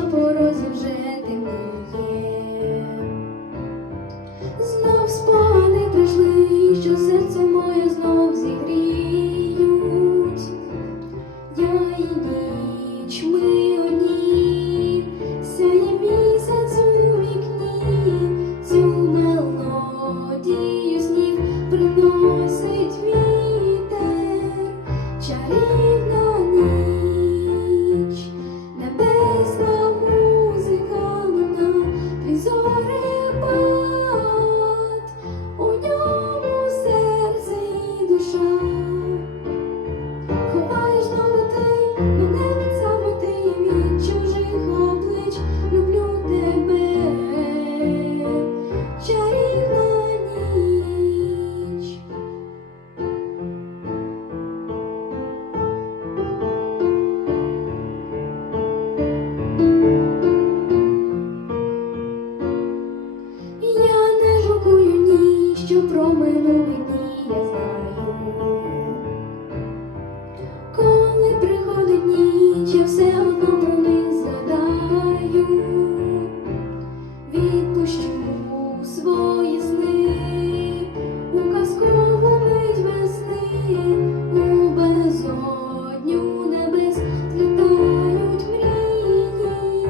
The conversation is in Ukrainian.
порозі вже ти темніє. що проминули дні я знаю, коли приходить ніч, я все одно про них згадаю, відпущу свої сни, у казкову мить у безодню небес злітають мрії.